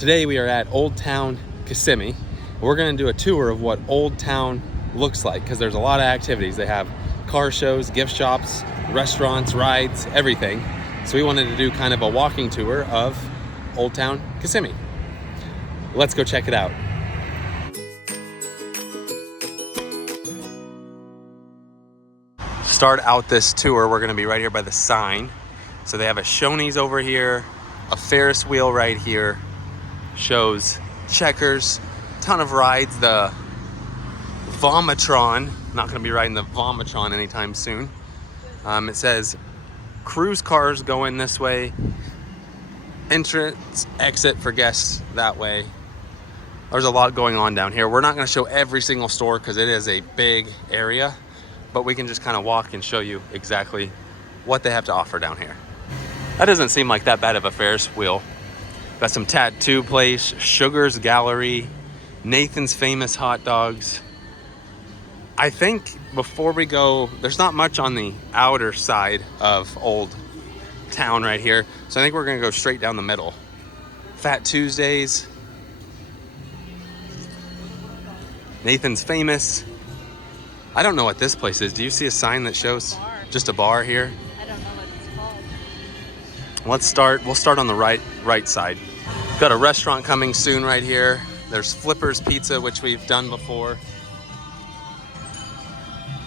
Today we are at Old Town Kissimmee. We're gonna do a tour of what Old Town looks like because there's a lot of activities. They have car shows, gift shops, restaurants, rides, everything. So we wanted to do kind of a walking tour of Old Town Kissimmee. Let's go check it out. Start out this tour, we're gonna be right here by the sign. So they have a Shoney's over here, a Ferris wheel right here, shows checkers, ton of rides, the Vomitron, not gonna be riding the Vomitron anytime soon. It says cruise cars going this way, entrance, exit for guests that way. There's a lot going on down here. We're not gonna show every single store because it is a big area, but we can just kind of walk and show you exactly what they have to offer down here. That doesn't seem like that bad of a Ferris wheel. Got some tattoo place, Sugar's Gallery, Nathan's Famous Hot Dogs. I think before we go, there's not much on the outer side of Old Town right here. So I think we're gonna go straight down the middle. Fat Tuesdays, Nathan's Famous. I don't know what this place is. Do you see a sign that shows just a bar here? I don't know what it's called. We'll start on the right side. Got a restaurant coming soon right here. There's Flipper's Pizza, which we've done before.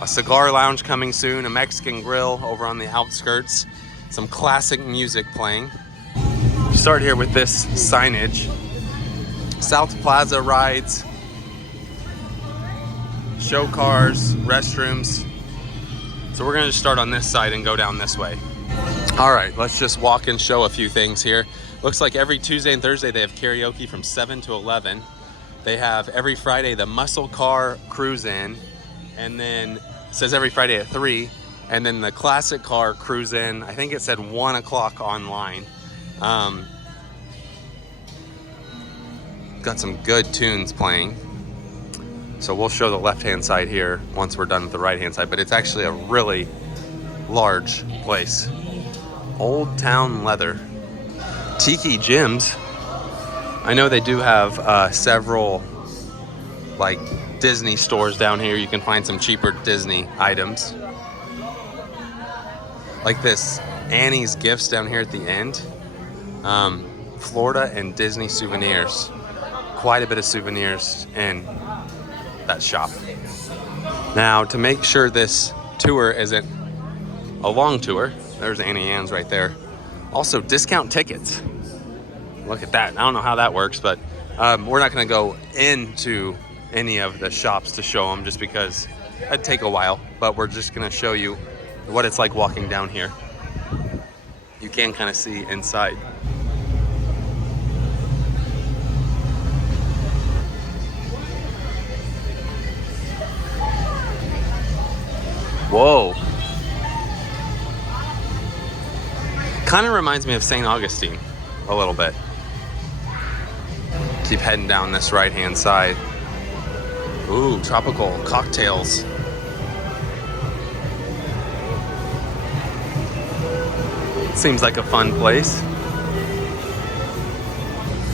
A cigar lounge coming soon, a Mexican grill over on the outskirts. Some classic music playing. Start here with this signage. South Plaza rides, show cars, restrooms. So we're gonna just start on this side and go down this way. All right, let's just walk and show a few things here. Looks like every Tuesday and Thursday they have karaoke from 7 to 11. They have every Friday the muscle car cruise in, and then it says every Friday at 3, and then the classic car cruise in, I think it said 1 o'clock online. Got some good tunes playing. So we'll show the left-hand side here once we're done with the right-hand side, but it's actually a really large place. Old Town Leather. Tiki Gyms. I know they do have several like Disney stores down here. You can find some cheaper Disney items. Like this Annie's Gifts down here at the end. Florida and Disney souvenirs. Quite a bit of souvenirs in that shop. Now, to make sure this tour isn't a long tour, there's Annie Ann's right there. Also, discount tickets. Look at that. I don't know how that works, but we're not gonna go into any of the shops to show them just because it'd take a while, but we're just gonna show you what it's like walking down here. You can kind of see inside. Whoa. Kind of reminds me of St. Augustine a little bit. Keep heading down this right-hand side. Ooh, tropical cocktails. Seems like a fun place.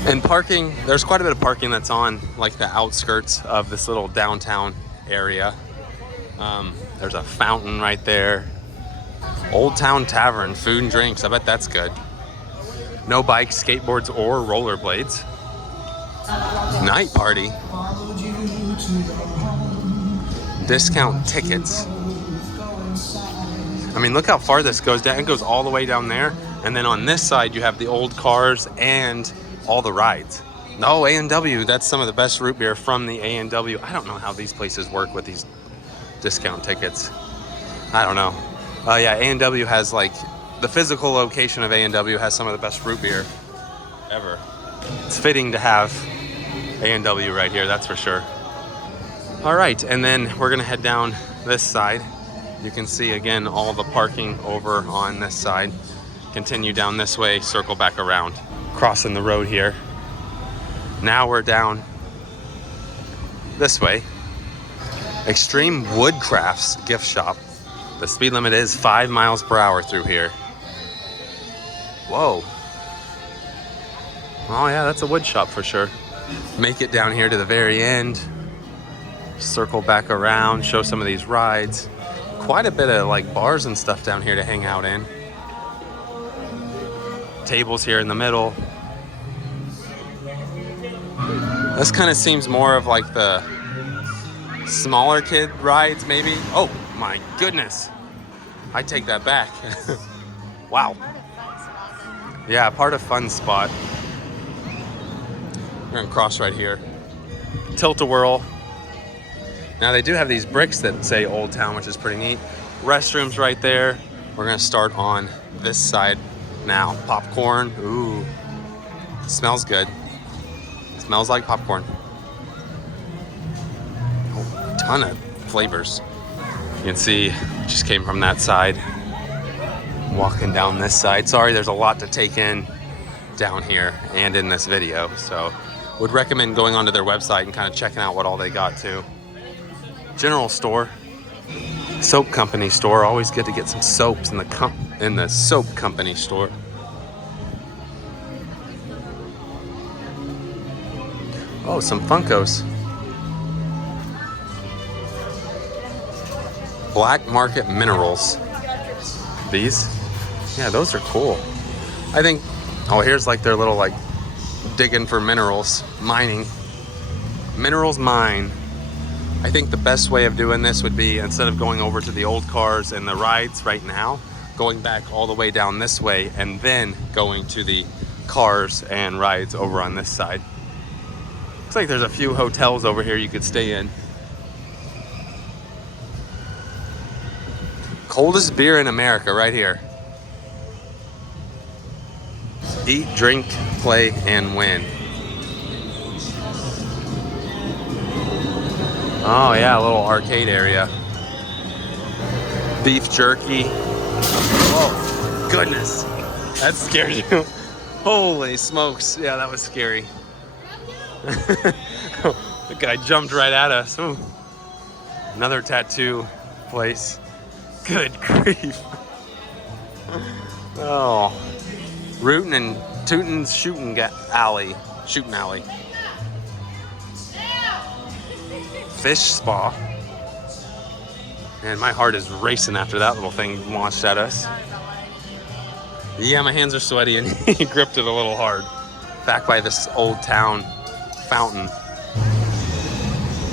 And parking, there's quite a bit of parking that's on like the outskirts of this little downtown area. There's a fountain right there. Old Town Tavern, food and drinks. I bet that's good. No bikes, skateboards, or rollerblades. Night party. Discount tickets. I mean, look how far this goes down. It goes all the way down there. And then on this side, you have the old cars and all the rides. No, A&W, that's some of the best root beer from the A&W. I don't know how these places work with these discount tickets. I don't know. Yeah, A&W has like, the physical location of A&W has some of the best root beer ever. It's fitting to have A&W right here, that's for sure. All right, and then we're gonna head down this side. You can see again all the parking over on this side. Continue down this way, circle back around. Crossing the road here. Now we're down this way. Extreme Woodcrafts gift shop. The speed limit is 5 miles per hour through here. Whoa. Oh yeah, that's a wood shop for sure. Make it down here to the very end. Circle back around, show some of these rides. Quite a bit of like bars and stuff down here to hang out in. Tables here in the middle. This kind of seems more of like the smaller kid rides maybe. Oh my goodness. I take that back. Wow. Yeah, part of fun spot. We're gonna cross right here. Tilt-a-whirl. Now they do have these bricks that say Old Town, which is pretty neat. Restrooms right there. We're gonna start on this side now. Popcorn, ooh. Smells good. Smells like popcorn. Oh, a ton of flavors. You can see, just came from that side. Walking down this side. Sorry, there's a lot to take in down here and in this video. So would recommend going onto their website and kind of checking out what all they got too. General store, soap company store. Always good to get some soaps in the soap company store. Oh, some Funkos. Black Market Minerals. These? Yeah, those are cool. I think, oh, here's like their little like digging for minerals, mining. Minerals mine. I think the best way of doing this would be, instead of going over to the old cars and the rides right now, going back all the way down this way and then going to the cars and rides over on this side. Looks like there's a few hotels over here you could stay in. Coldest beer in America right here. Eat, drink, play, and win. Oh yeah, a little arcade area. Beef jerky. Oh, goodness. That scared you. Holy smokes. Yeah, that was scary. The guy jumped right at us. Ooh. Another tattoo place. Good grief. Oh. Rootin' and Tootin's shooting alley. Fish spa. Man, my heart is racing after that little thing launched at us. Yeah, my hands are sweaty and he gripped it a little hard. Back by this Old Town fountain.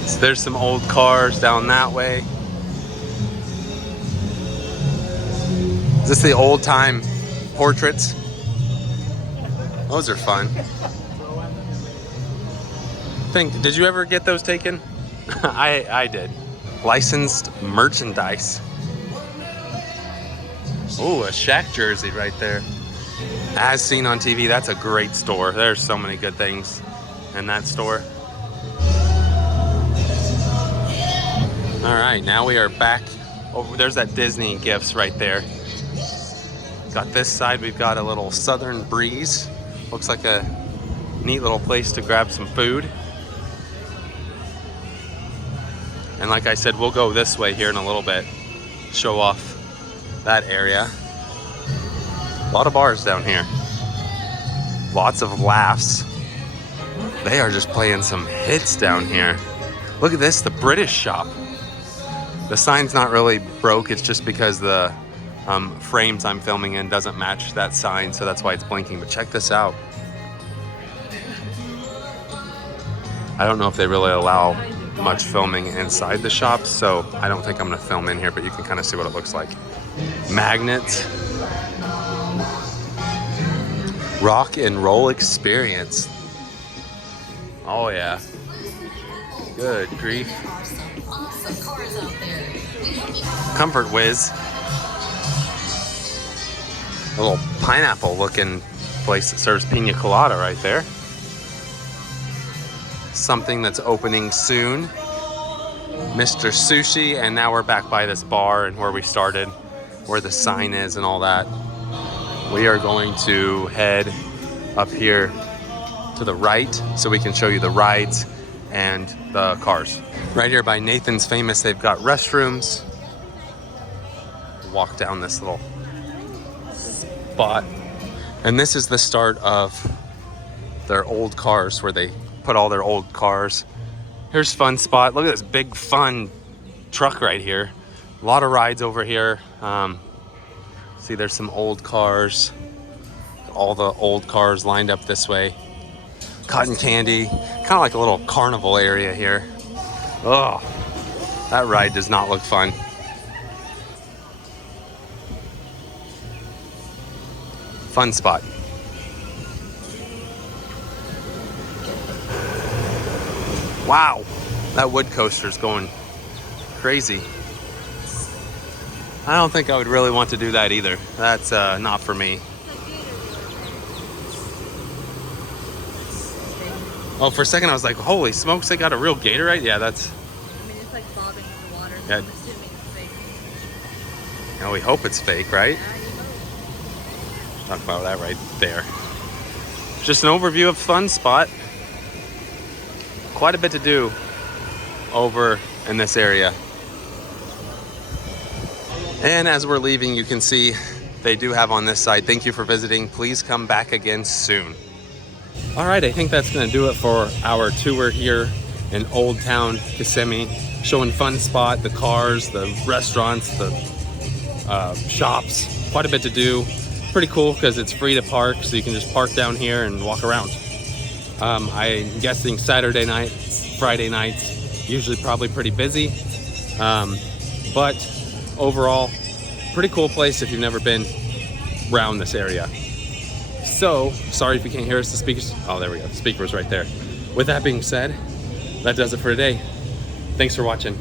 So there's some old cars down that way. Is this the old time portraits? Those are fun. Did you ever get those taken? I did. Licensed merchandise. Ooh, a Shaq jersey right there. As seen on TV, that's a great store. There's so many good things in that store. All right, now we are back over. There's that Disney gifts right there. Got this side, we've got a little Southern Breeze. Looks like a neat little place to grab some food. And like I said, we'll go this way here in a little bit. Show off that area. A lot of bars down here. Lots of laughs. They are just playing some hits down here. Look at this, the British shop. The sign's not really broke, it's just because the frames I'm filming in doesn't match that sign, so that's why it's blinking. But check this out. I don't know if they really allow much filming inside the shop, so I don't think I'm gonna film in here, but you can kind of see what it looks like. Magnets. Rock and roll experience. Oh yeah. Good grief. Comfort Whiz. A little pineapple looking place that serves pina colada right there. Something that's opening soon. Mr. Sushi, and now we're back by this bar and where we started, where the sign is and all that. We are going to head up here to the right so we can show you the rides and the cars. Right here by Nathan's Famous, they've got restrooms. Walk down this little spot. And this is the start of their old cars, where they put all their old cars. Here's Fun Spot. Look at this big fun truck right here. A lot of rides over here. See, there's some old cars. All the old cars lined up this way. Cotton candy, kind of like a little carnival area here. Oh, that ride does not look fun. Fun Spot. Wow, that wood coaster's going crazy. I don't think I would really want to do that either. That's not for me. Oh, for a second I was like, holy smokes, they got a real gator ride? Yeah, that's... I mean, it's like bobbing in the water, so Yeah. I'm assuming it's fake. Oh, we hope it's fake, right? Yeah, you know. Talk about that right there. Just an overview of Fun Spot. Quite a bit to do over in this area. And as we're leaving, you can see they do have on this side, thank you for visiting. Please come back again soon. All right, I think that's gonna do it for our tour here in Old Town Kissimmee, showing Fun Spot, the cars, the restaurants, the shops. Quite a bit to do. Pretty cool because it's free to park, so you can just park down here and walk around. I'm guessing Saturday night, Friday nights, usually probably pretty busy. But overall, pretty cool place if you've never been around this area. So, sorry if you can't hear us, the speakers, oh, there we go, the speaker was right there. With that being said, that does it for today. Thanks for watching.